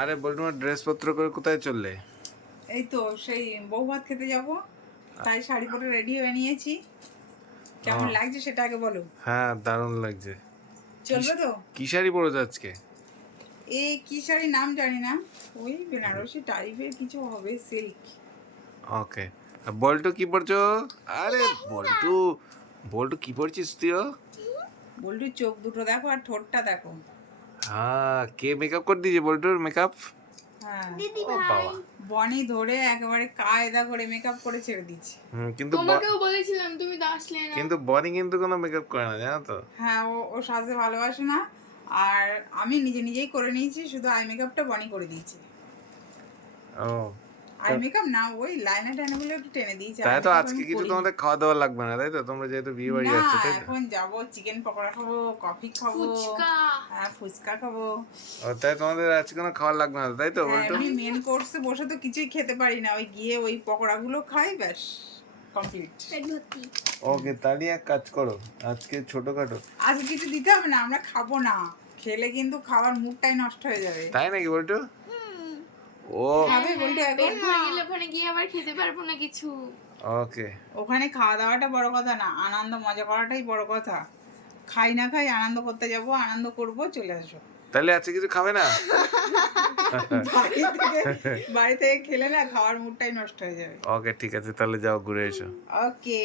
আরে বলটু ড্রেস পত্র করে কোথায় চললে? এই তো সেই বউ ভাত খেতে যাব। তাই শাড়ি পরে রেডি হয়ে নিয়েছি। কেমন লাগছে সেটা আগে বলো। হ্যাঁ দারুণ লাগছে। চলবে তো? কি শাড়ি পরেছো আজকে? এই কি শাড়ির নাম জানি না। ওই বেনারসি টাইপের কিছু হবে সিল্ক ওকে। বল্টু কি পরছো? আরে বল্টু বল্টু কি পরছিস তুইও? বল্টুর চোখ দুটো দেখো আর ঠোঁটটা দেখো। হ্যাঁ কে মেকআপ করে দিয়েছে বল্টুর মেকআপ হ্যাঁ। বনি ধরে একেবারে কায়দা করে মেকআপ করে ছেড়ে দিচ্ছে। হুম, কিন্তু তোমাকেও বলেছিলাম তুমি তো আসলে না। কিন্তু বনি কিন্তু কোনো মেকআপ করে না জানো তো? হ্যাঁ ও ও সাজতে ভালোবাসে না। আর আমি নিজে নিজেই করে নিয়েছি শুধু আই মেকআপটা বনি করে দিয়েছি। ও আই মেকআপ না ওই লাইনা টাইনাগুলো একটু টেনে দিয়েছে তাই তো আজকে কিছু তোমাদের খাওয়া দাওয়া লাগবে না তাই তো? তোমরা যেহেতু বিয়ে বাড়ি না তাই এখন যাব চিকেন পকোড়া খাব কফি খাব। ফুচকা। হ্যাঁ ফুচকা খাব। ও তাই তোমাদের আজকে কোনো খাওয়া লাগবে না তাই তো হ্যাঁ, বল্টু মেন কোর্সে বসে তো কিছুই খেতে পারি না ওই গিয়ে ওই পকোড়াগুলো খাই ব্যাস কমপ্লিট ওকে তাহলে এক কাজ করো আজকে ছোটখাটো। আজ কিছু দিতে হবে না আমরা খাব না খেলে কিন্তু খাওয়ার মুডটাই নষ্ট হয়ে যাবে। তাই নাকি বল্টু ও খাবে এখন ভরে গেলে ওখানে গিয়ে আবার খেতে পারব না কিছু। ওকে। ওখানে খাওয়া দাওয়াটা বড় কথা না আনন্দ মজা করাটাই বড় কথা। খাই না খাই আনন্দ করতে যাব আনন্দ করব চলে আসব। তাহলে আজকে কিছু খাবে না? বাড়ি থেকে বাড়ি থেকে খেলে না খাওয়ার মুডটাই নষ্ট হয়ে যাবে। ওকে ঠিক আছে তাহলে যাও ঘুরে এসো। ওকে।